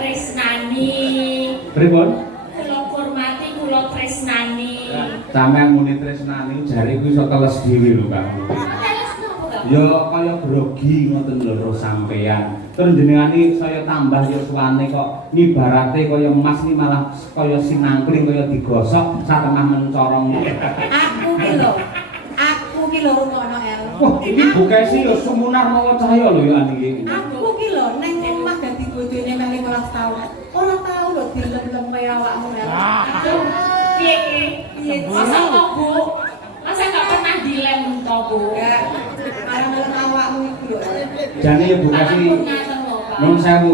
tresnani. Pripun? Kula hormati, kula tresnani. Sampeyan muni tresnani jare kuwi iso teles dhewe lho, Kak. Teles napa, Kak? Ya kaya grogi ngoten lho roh sampeyan. Terus jenengane saya tambah ya suwane kok ngibarate kaya emas ni malah kaya sinangkling kaya digosok satengah mencorong. Aku ki lho rungokno el. Wah, iki bukesi ya sumunar mawa cahya lho ya niki. Aku ki lho nang omah dadi bojone meh 15 taun. Ora tau lho dilem-lem kaya awakmu el. Aduh, piye iki? Masa kok, Bu? Masa nggak pernah dilem toh, Bu? Ya, marang awakmu iku lho. Jane ya bukesi Ngaten lho, Pak. nun sewu.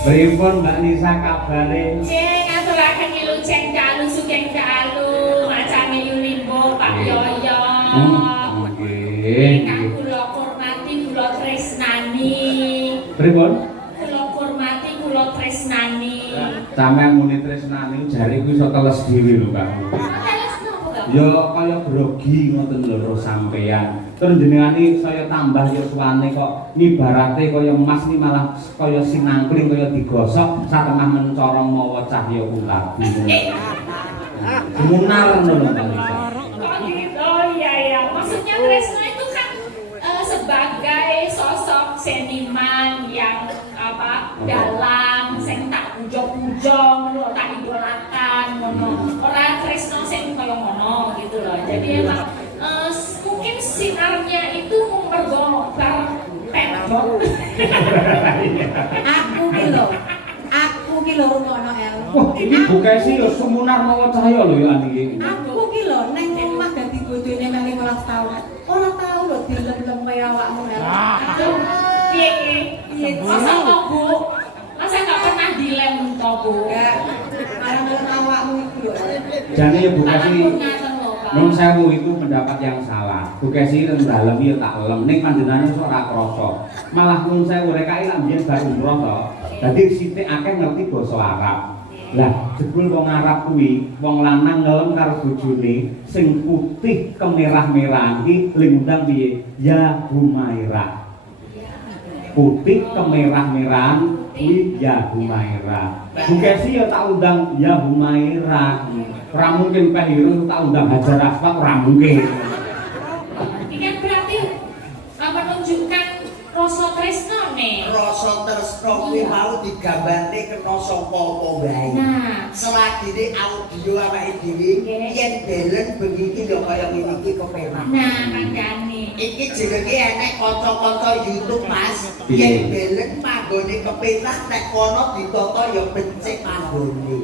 Pripun Mbak Nisa kabare? Ceng, aturaken ilujeng dalu sugeng dalu, macane yulimbo Pak Yoyo. Nggih. Ingkang kula hormati, kula tresnani. Pripun? Kula hormati, kula tresnani. Sampeyan muni tresnani jare kuwi iso teles dhewe lho, Kak. Teles napa, Kak? Ya kaya grogi ngoten lho roh sampeyan. Terus jenengane saya tambah ya suwane kok ngibarate kaya emas ni malah kaya sinangkling kaya digosok satengah mencorong mawa cahya kulabi. Munar ngono Mbak Nisa. Oh gitu, oh iya. Maksudnya Tresna itu kan sebagai sosok seniman yang dalam, sing tak pujo-pujo, ngono, tak idolakan, ngono. Ora Tresna sing kaya ngono gitu loh. Jadi emang mungkin sinarnya itu mergo bar pedok. Aku ki lho rungokno el. Wah, iki bukesi ya sumunar mawa cahya lho ya niki. Aku ki lho nang omah dadi bojone meh 15 taun. Ora tau lho dilem-lem kaya awakmu el. Aduh, piye iki? Masa kok, Bu? Masa nggak pernah dilem toh, Bu? Ya, marang awakmu iku lho. Jane ya bukesi Ngaten lho, Pak. nun sewu itu pendapat yang salah. Bukesi nang dalem ya tak lem ning panjenengane ora krasa. Malah nun sewu rek lak mbiyen bar umroh to. Dadi sithik akeh ngerti basa Arab. Lah, jebul wong Arab kuwi, wong lanang ngelem karo bojone sing putih kemerah-merahan iki lingundang piye? Ya Humairah. Putih kemerah-merahan kuwi ya Humairah. Bukesi ya tak undang ya Humairah. Ora mungkin Pak Irung tak undang Hajar Aswad ora mungkin. Ini kan berarti menunjukkan rasa tresno nih. Rasa tresno kuwi mau digambarte kena sapa apa wae. Nah, Selagine audio awake dhewe yen belen bengi iki ya kaya ngene iki kepenak. nah kandhane. Iki jenenge enek kanca-kanca YouTube Mas. Yen belen manggone kepenak nek kono ditata ya becik manggone.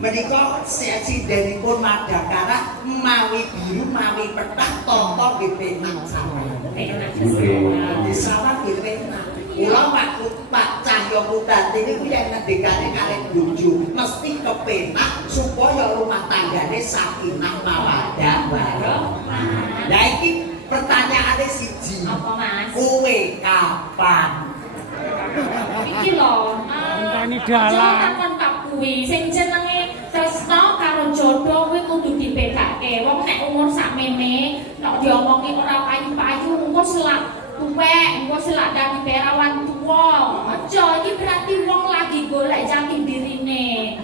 Menika sidenipun Madakara mawi biru mawi pethak tata nggih penak sampeyan. Di sawah nggih penak. Kula Pak Cahyo Putranti niku yen ngendikane kalih bojo mesti kepenak supaya rumah tanggane sakinah mawaddah warahmah. Lah iki pertanyaane siji. Apa Mas? Kowe kapan? Iki lho, Ini dalang. takon tak kuwi sing jenenge tresno karo jodoh kuwi kudu dibedakake. Wong nek umur sakmene nek diomongi ora payu-payu engko selak tuwek, engko selak dadi perawan tuwa. Aja iki berarti wong lagi golek jati dirine.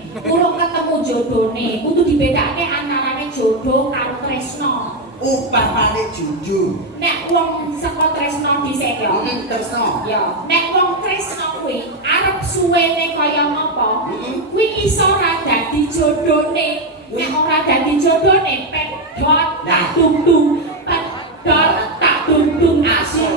jodone kudu dibedakake antarane jodoh karo tresno. Upamane jujur. Nek wong saka tresno dhisik ya. Tresno. Ya, nek wong tresno kuwi arep suwene kaya ngapa? Kuwi iso ora dadi jodone. Nek ora dadi jodone pedhot tak dung-dung. Pedhot tak dung-dung asyik.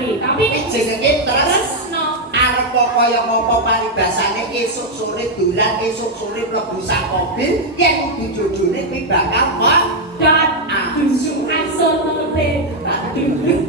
Tapi nek jenenge tresno arep kaya ngapa paribasane esuk sore dolan esuk sore mlebu sak mobil yen kudu jojone kuwi bakal pedhot dung-dung asun ngono tak dung-dung.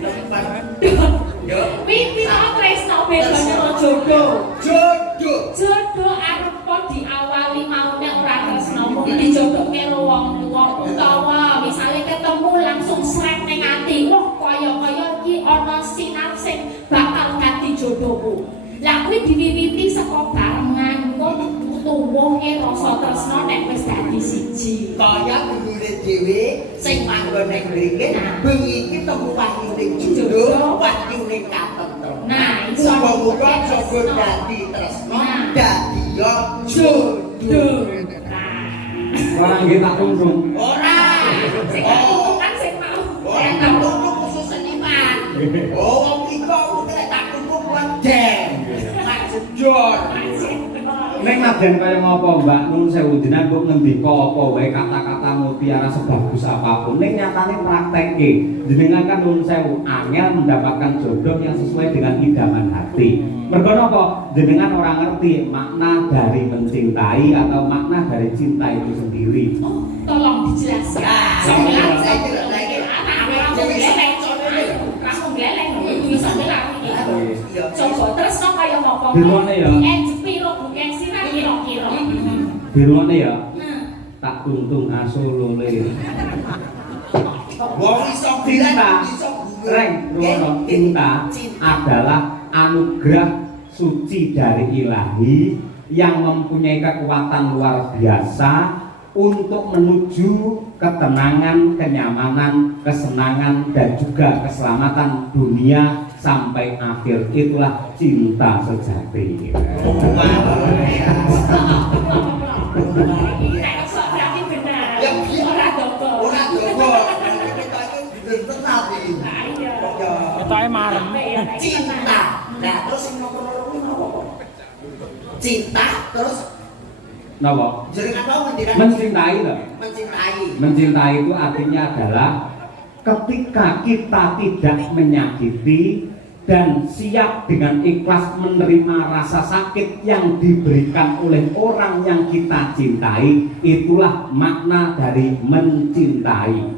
yo Kuwi tresno bedane jodoh. Jodoh arep diawali mau nek ora tresno mung dijodohke karo wong tuwa utawa misale ketemu langsung srek ning ati. Wah, kaya-kaya iki ana sinar sing bakal ganti jodohku. Lah kuwi diwiwiti saka barengan kok tuwuhe rasa tresno nek wis dadi siji. kaya dulure dhewe sing manggon ning mriki bengi iki temu wahyune jodoh wahyune katentreman. Nah, iso muga-muga coba dadi tresno dadi yo jodoh. Ora nggih tak tungtung. Ora. Sing kan sing mau. Ora tak tungtung khusus seniman. Oh, wong iki kok nek tak tungtung wedeng. Maksud jor. Nek naden kaya ngopo Mbak Nun sewu jenengan kok ngendika apa wae kata-kata mutiara sebagus apapun ning nyatane praktekke jenengan kan nun sewu angel mendapatkan jodoh yang sesuai dengan idaman hati. Mergo napa jenengan ora ngerti makna dari mencintai atau makna dari cinta itu sendiri. Oh, tolong dijelaskan. Sampeyan saya tidak lagi. Coba terus no kaya ngopo. Dirone ya. Piro bukan sirah kira-kira. Dirone ya. Tak tuntung asolole. Wong iso bilang iso Reng, ruwono cinta adalah anugerah suci dari ilahi yang mempunyai kekuatan luar biasa untuk menuju ketenangan, kenyamanan, kesenangan dan juga keselamatan dunia sampai akhir. Itulah cinta sejati. Berarti benar. Ora dogo. Ora dogo. Kita iki bener tenan iki. Ketoke marem. Cinta. Nah, terus sing nomor loro kuwi napa? Cinta terus Napa? jenengan mau ngendikan Mencintai loh. mencintai. Mencintai itu artinya adalah ketika kita tidak menyakiti dan siap dengan ikhlas menerima rasa sakit yang diberikan oleh orang yang kita cintai, itulah makna dari mencintai.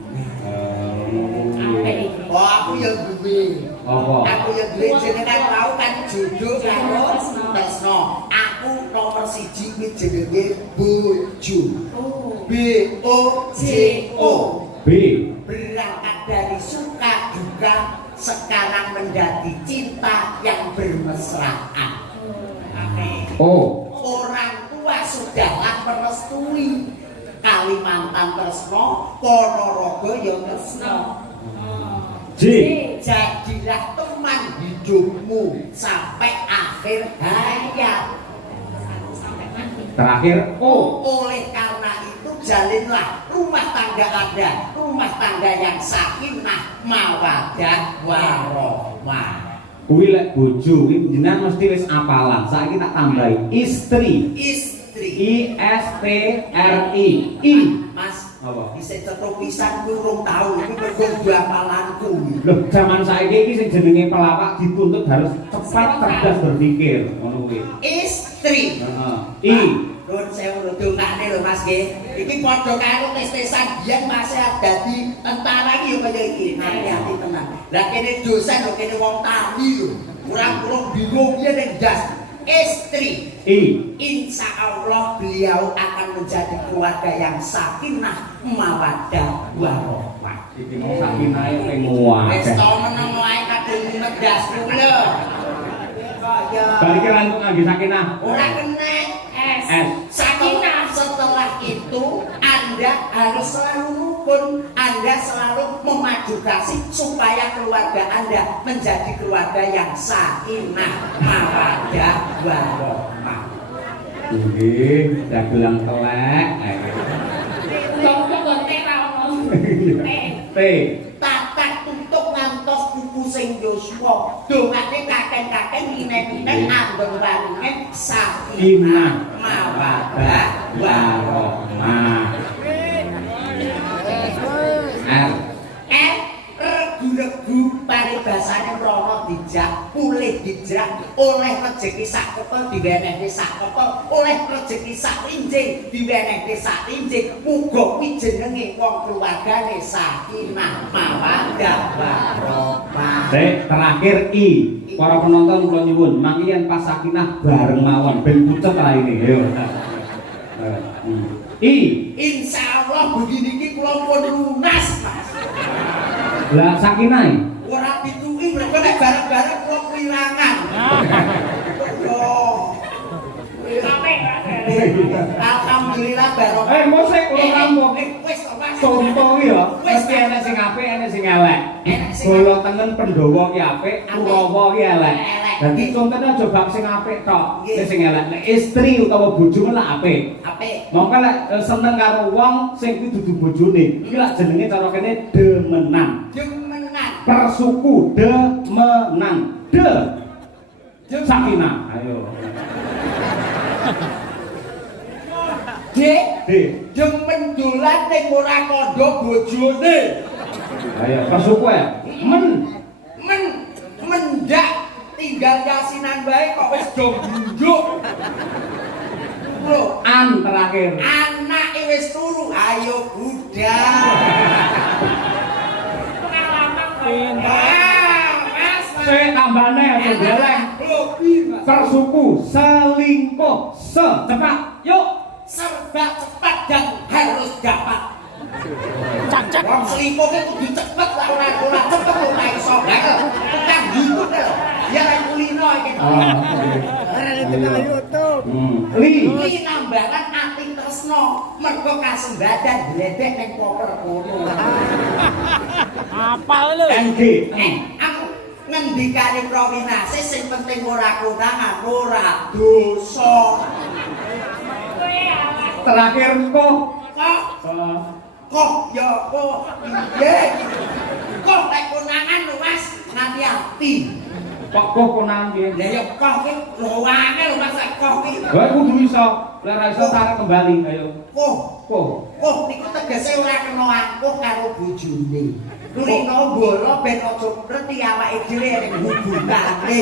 Oh, aku yang duwe. Apa? Aku yang duwe jenengan tahu kan jodoh karo tresno. Aku nomor 1 kuwi jenenge bojo. B O J O. B. Berangkat dari suka duka sekarang menjadi cinta yang bermesraan. O. Orang tua sudahlah merestui Kalimantan tresno, Ponorogo ya tresno. J. Jadilah teman hidupmu sampai akhir hayat. Terakhir O. Oleh karena itu jalinlah rumah tangga Anda, rumah tangga yang sakinah, mawaddah, warahmah. Kuwi lek bojo kuwi jenengan mesti wis apalan. Saiki tak tambahi istri. Istri. I S T R I. I. Mas, Apa? bisa cetok pisan kurung tahu iki mergo bapalanku. Loh, zaman saiki iki sing jenenge pelawak dituntut harus cepat cerdas berpikir, ngono kuwi. Istri. Heeh. I. Nuwun sewu dongane lho Mas nggih. Iki padha karo tes-tesan biyen Mas dadi tentara iki yo kaya iki. Hati-hati tenan. Lah kene dosen lho kene wong tani lho. Ora kurang bingung piye nek jas. Istri. I. Insya Allah beliau akan menjadi keluarga yang sakinah, mawaddah, warahmah. Iki mau sakinae penguat. Wis to meneng wae kadung medas lho. Balik lanjut lagi sakinah. Ora kena S. S. sakinah. Setelah itu Anda harus selalu rukun, Anda selalu memadu kasih supaya keluarga Anda menjadi keluarga yang sakinah, mawaddah, warahmah. Nggih, dagelan telek. Kok teh ra ono. Teh. Tatak tutuk ngantos buku sing Yosua dongake kakek-kakek nginen-nginen anggon waringe sakinah mawaddah warahmah. Regu-regu paribasane rono dijak, pulih dijak, oleh rejeki sak kepel diwenehke sak kepel, oleh rejeki sak linjing diwenehke sak linjing. Muga kuwi jenenge wong keluargane sakinah mawaddah warahmah. Terakhir I. Para penonton kula nyuwun, mangke yen pas sakinah bareng mawon ben pucet raine. Ayo. I. Insyaallah begini iki kula pun lunas, Mas. Lah sakinah. Ora pituki mergo nek bareng-bareng kula kehilangan. Yo. Alhamdulillah barokah. Musik kula rampung. Wis to, Mas. Contoh ya, mesti ana sing apik, ana sing elek. Bola tengen Pandhawa ki apik, Kurawa ki elek. Dadi contone aja bab sing apik tok, sing elek. Nek istri utawa bojo lah apik. Apik. Mongko lek seneng karo wong sing kuwi dudu bojone, iki lak jenenge cara kene demenan. Demenan. Persuku demenan. Sakinah. Ayo. Dek, D. demen dolan ning ora kandha bojone. Ayo persuku ya. Mendak tinggal yasinan bae kok wis do bunduk. Lho, An terakhir. anake wis turu, ayo budal. Mas. Saya tambane aja geleng. Persuku selingkuh secepat. Yuk. Serba cepat dan harus dapat. Cak. Wong selingkuh ki kudu cepet lah ora cepet ora iso. Nang YouTube lho. Ya nek kulino iki. YouTube. Li. Iki nambahan ati tresno mergo kasembadan gledek ning koper kono. Apal lu. NG. Aku ngendikane Prawinase sing penting ora konangan, ora dosa. Terakhir kok. Kok ya kok. Nggih. Kok nek konangan lho Mas, hati-hati. Kok konangan piye? Lah ya kok ki rowange lho Mas kok ki. Wae kudu iso. Lek ra iso tarik kembali. Ayo. Kok. Niku tegese ora kena angkuh karo bojone. Kulino bola ben aja ngerti awake dhewe ning hubungane.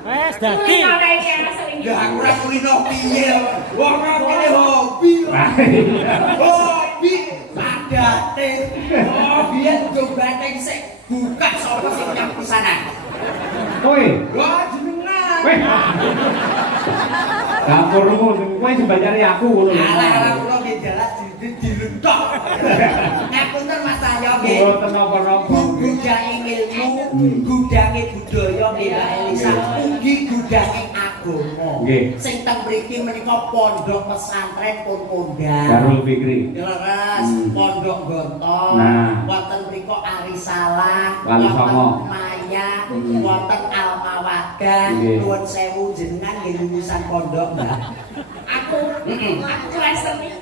Wes dadi. Ya aku ora kulino piye. Wong kene hobi. Hobi padate. Biyen jobate sik buka sapa sing nyang pisanan. Kowe. Wah jenengan. Weh. Dapurmu kowe sembayari aku ngono lho. Alah kula nggih jalan dilentok. Ngapunten Mas Cahyo nggih. Mboten napa-napa. Gudange ilmu, gudange budaya nggih Mbak Elisa. Ugi gudange agama. Nggih. Sing teng mriki menika pondok pesantren pun kondang. Darul Fikri. Leres, pondok Gontor, Nah. wonten mriku Arisalah, Wali Songo. Maya, wonten Almawadah. Nggih. Nuwun sewu jenengan nggih lulusan pondok, Mbak. Aku kelas nih.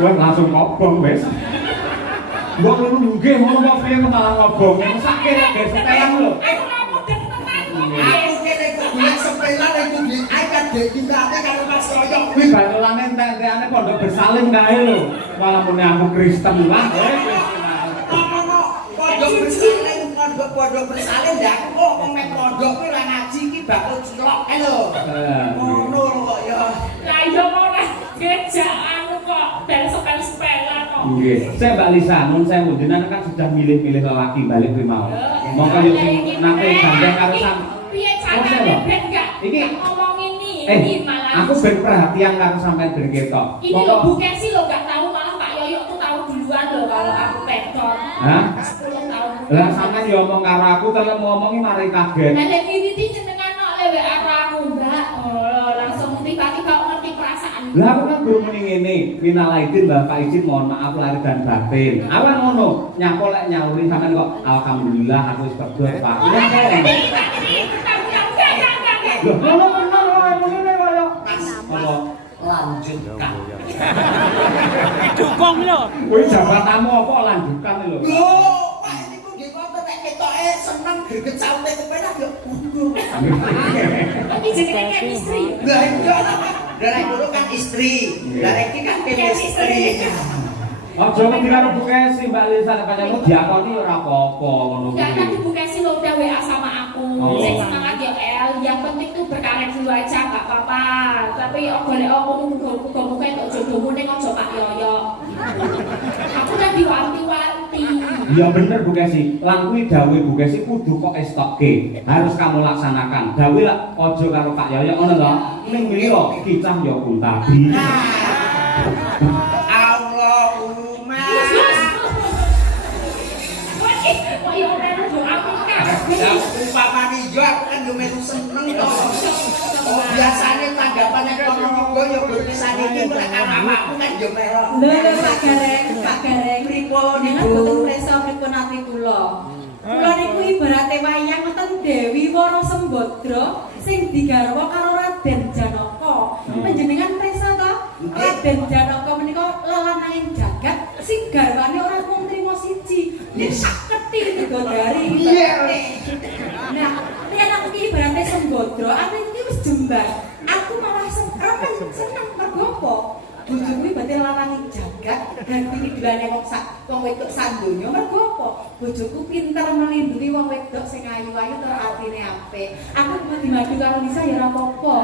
Kowe langsung ngobong wis. Mbok nggih ngono kok piye malah ngobong. Mesake nek guys setelan lho. Aku mau den tenan. Aku kene kuwi sepelan iku di akan dikindate karo Mas Royo. Kuwi batulane entek-entekane pondok bersalin kae lho. Malah muni aku Kristen lah. Pondok bersalin ya aku kok mek pondok kuwi ora ngaji iki bakul cilok lho. Ngono lho kok ya. Lah iya ora gejak anu kok dan sepel-sepelan kok. Nggih. Saya Mbak Lisa, nun saya jenengan kan sudah milih-milih lelaki balik ke mau. Monggo yo sing nate gandeng karo sam. Piye carane ben gak ngomongin ini malah. Aku ben perhatian karo sampean ben ketok. Ini lho Bu Kesi lho gak tahu malah Pak Yoyo tuh tahu duluan lho kalau aku pedot. Hah? 10 tahun. Lah sampean yo ngomong karo aku telem ngomongi mari kaget. Lah nek wiwiti jenengan kok lewe karo aku Mbak. Oh, langsung tiba-tiba ngerti perasaan. Lah aku kan belum muni ngene, minal aidin Bapak izin mohon maaf lahir dan batin. Awan ngono, nyapa lek nyauri sampean kok alhamdulillah aku wis berdoa Pak. Ya kok. Loh, ngono lanjutkan. Dukung lho. Kuwi jabatanmu apa lanjutkan lho. Loh, Pak niku nggih wonten nek ketoke seneng greget saute kepenak ya undur. Tapi jenenge chemistry. Lah iya dari dulu kan istri, dari ini kan chemistry. Aja kira Bu Kesi Mbak Lisa nek pancen diakoni ora apa-apa ngono Enggak kan kuwi. Ibu Kesi lo udah WA sama aku. Oh. Saya semangat ya El, yang penting tuh berkarir dulu aja nggak apa-apa. Tapi boleh aku muga-muga entuk jodohmu ning ojo Pak Yoyo. Aku udah diwanti-wanti. Iya bener Bu Kesi, lan kuwi dawuh Bu Kesi kudu kok estokke. Harus kamu laksanakan. Dawuh lah aja karo Pak Yoyo ngono to. Ning mriko kicah ya kuntabi. Allahumma. Wah, ya melu doa kan. Ya umpamane yo aku kan yo melu seneng to. Oh biasane tanggapannya kono monggo yo berpisane iki lek aku kan yo melu. Lho Pak Gareng pripun niku boten preso pripun ati kula. Kula niku ibarate wayang ngeten Dewi Wara Sembadra sing digarwa karo Raden Janaka. Panjenengan preso to? Raden Janaka menika lelananging jagat sing garwane ora mung trima siji, nek saketi digodari. Iya. Nah, yen aku iki ibarate Sembadra, aku iki wis jembar. Aku malah seneng mergo apa? Bojoku iki berarti laranging jagat dan pinidulane wong wedok sak donya mergo apa? Bojoku pinter melindungi wong wedok sing ayu-ayu tur atine apik. Aku madu karo Lisa ya ora apa-apa.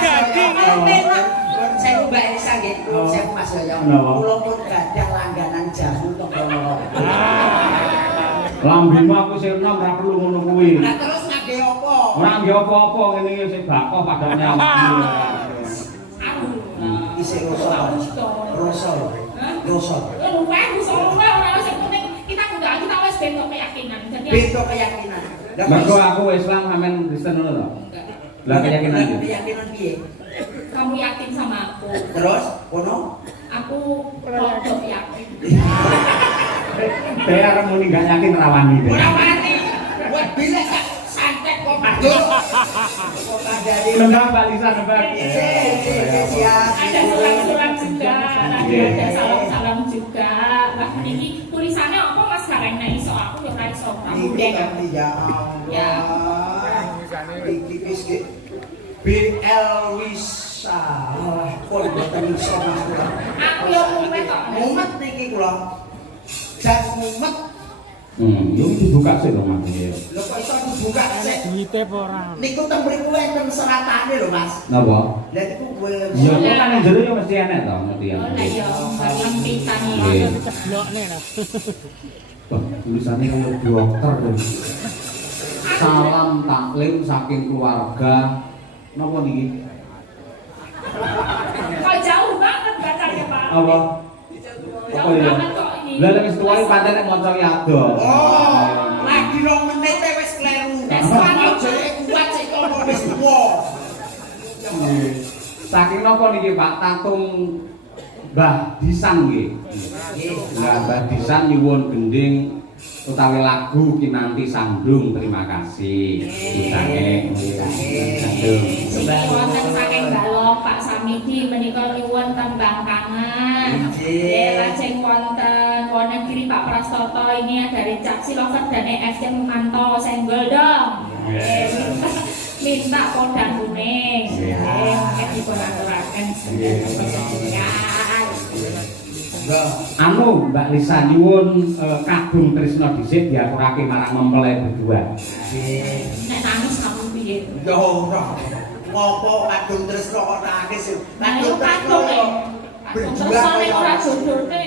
Dadi Saya Mbak Elisa nggih, saya Mas Yoyo. Kula pun gadah langganan jamu tonggo loro. Lambemu aku sing enom ora perlu ngono kuwi. Lah terus ngangge apa? Ora nggih apa-apa ngene iki sing bakoh padane awakmu. Isi rosol. Rosol. Rosol. Kita wis bentuk keyakinan. Jadi Beda keyakinan. Mergo aku Islam sampean Kristen ngono to. Lah keyakinan iki. Keyakinan piye? kamu yakin sama aku. Terus, kono? Aku rodok yakin. Saya orang muni nggak yakin rawani deh. Ora wani. Buat bila santet kok madul. Kok kadari. Nembak Mbak Lisa nembak. Siap. Ada surat-surat juga, ada salam-salam juga. Lah ini tulisannya apa Mas Gareng nek iso aku yo ra iso kamu deh. Ya Allah. Iki wis ki BL Wisa. Kok boten iso Mas. Aku yo mumet kok. Mumet niki kula. Jan mumet. Yo dibuka sih dong Mas. Lho kok iso dibuka sik? Duite apa ora? Niku teng mriku enten seratane lho Mas. Napa? Lah niku gue Iya, kok kan yang jero yo mesti enak to ngerti ya. Oh lah yo, barang pisan Iya. iki. Ceblokne lah. Wah, tulisannya kayak dokter deh. Salam taklim saking keluarga. Napa niki? Kok jauh banget bacanya, Pak. Apa? Apa Jauh ya? banget kok ini. Lah nek wis tuwa iki pancen nek maca ki ado. Oh, lagi 2 menit wis kleru. Aja kuat sik kono wis tuwa. Saking napa niki Pak tatung Mbah Disan nggih. Nah, Mbah Disan nyuwun gending utawi lagu kinanti sandung terima kasih. Utange sandung. Sing wonten saking Balok Pak Samidi menika nyuwun tembang kangen. Lajeng wonten Wonogiri Pak Prastoto ini dari Caksi Lover dan EFC Memanto senggol dong. Minta podang kuning. Mungkin dipunaturaken. Ya. Anu Mbak Lisa nyuwun kadung Trisno dhisik diaturake marang mempelai berdua. Nek nangis kamu piye? Yo ora. Ngopo kadung tresno kok nangis. Nah, yo kadung. Berdua nek ora jodohne.